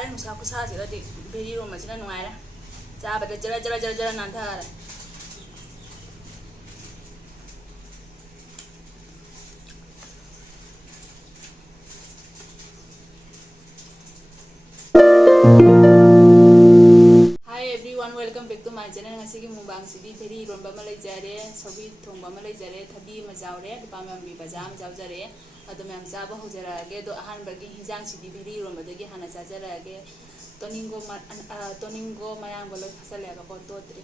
सारे नुसा खुसासीगदी भेरी रोम असिना नुंगाइरा चाबदा जरा जरा जरा जरा नांथारे Hi everyone, welcome back to my channel. Ngasi ki mukbang sidi भेरी रोम बमा लेजारे सौगी थोंग बमा लेजारे थबी मा जावरे दुपा मैम बी बजा मा जावजरे अदो मैम चाबा होजरागे दो अहान बगी हिजांग सिदी भेरी रोम बदगी हाना चाजरागे तोनिंगो मयांग बलो फसलेगा को तोत्रे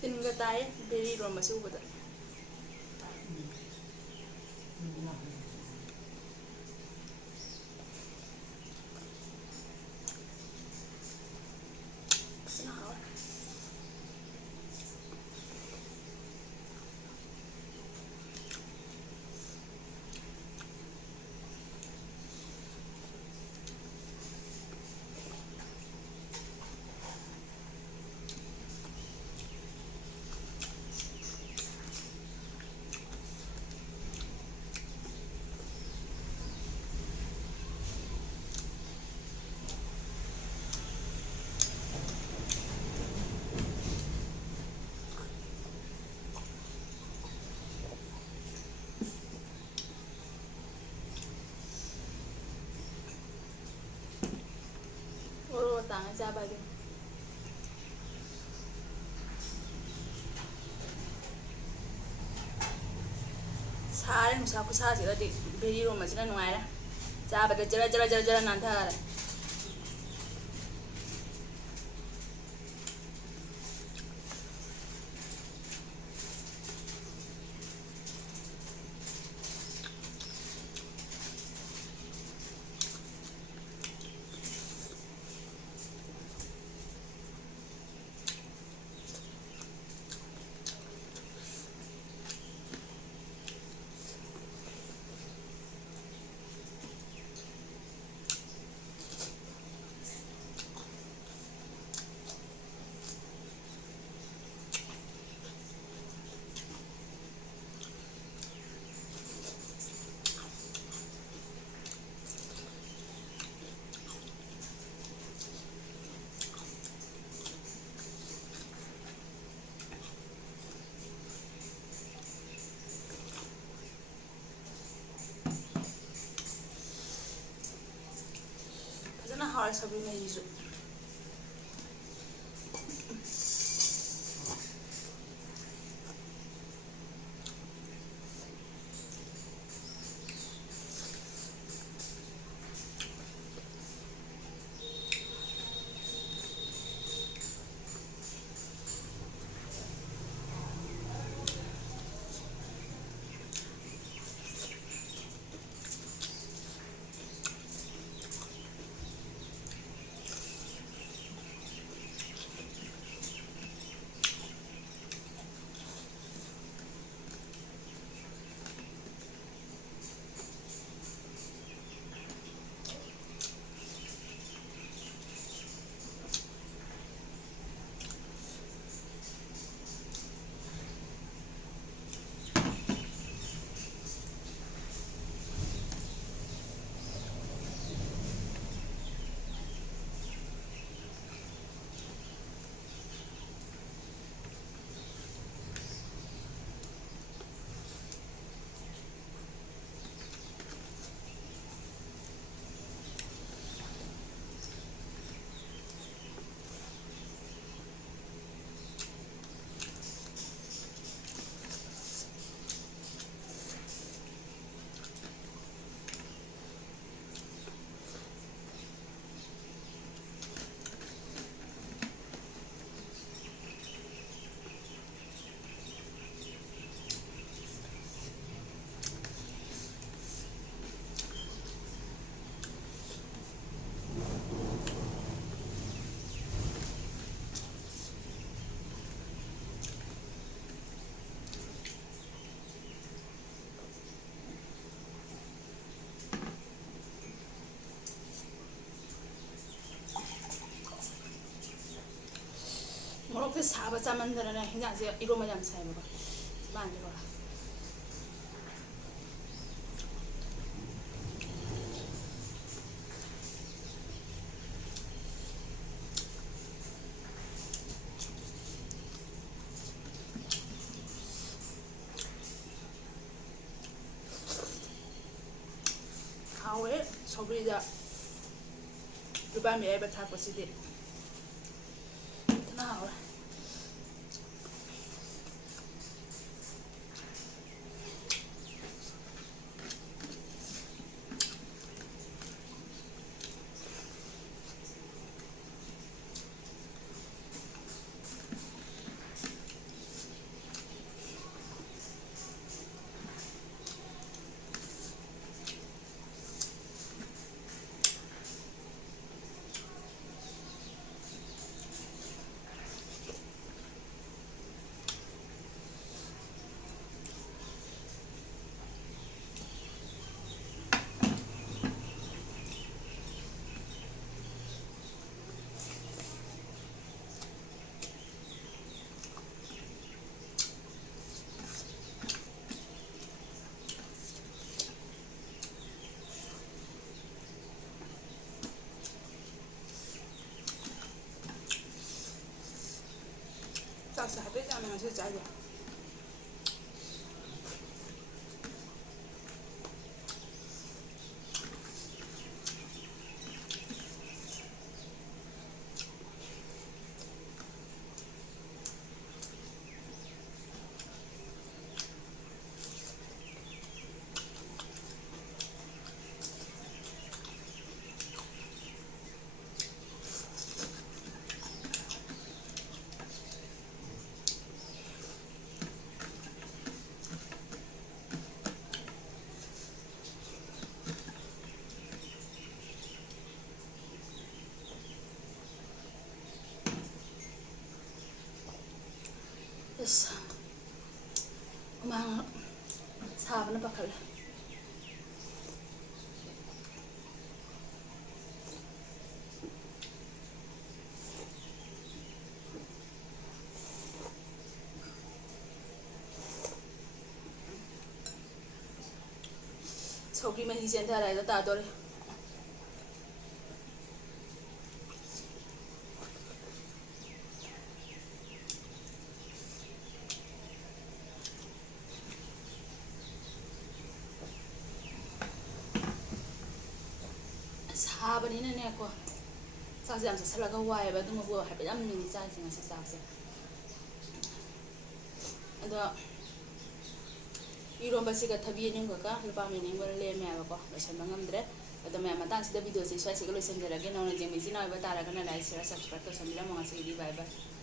तिनगा ताए भेरी रोम से उबदा तांगा चाबा दे सारे नुसा खुसासीगदी भेरी रोम असिना नुंगाइरा चाबदा जरा जरा जरा जरा नांथारे हार सभी में यूज ꯃꯣꯔꯣꯛꯁꯦ ꯁꯥꯕ ꯆꯥꯃꯟꯗꯅꯅꯦ ꯍꯤꯟꯖꯥꯡꯁꯦ 이로마 ꯌꯥꯝ ꯁꯥꯏꯕꯀꯣ ꯁꯨꯃꯥꯏꯅ 하오에 서브리다 루바미 에베 타코시디 나오라 ꯆꯥꯛꯁꯦ ꯍꯥꯏꯐꯦꯠ ꯌꯥꯝꯅ ꯉꯁꯤ ꯆꯥꯏꯕ 됐어. 엄마 사분을 바꿀래. 서울이면 이제 달아야 따돌. 사번이네고 ꯆꯥꯛꯁꯦ ꯌꯥꯝ ꯆꯥꯁꯤꯜꯂꯒ ꯋꯥꯏꯑꯦꯕ ꯑꯗꯨꯃꯕꯨ ꯍꯥꯏꯐꯦꯠ ꯌꯥꯝ ꯃꯤꯅꯤ ꯆꯥꯏꯁꯦ ꯉꯁꯤ ꯆꯥꯛꯁꯦ ꯑꯗꯣ 이런바시가 타비에닝거가 루바메닝거를 레메하고 로션만 감드레 어떤 면 마땅시다 비디오시 샤시가 로션들에게 나오는 재미지 나와 따라가는 라이크와 서브스크라이브 좀 빌려 먹어서 이리 바이바이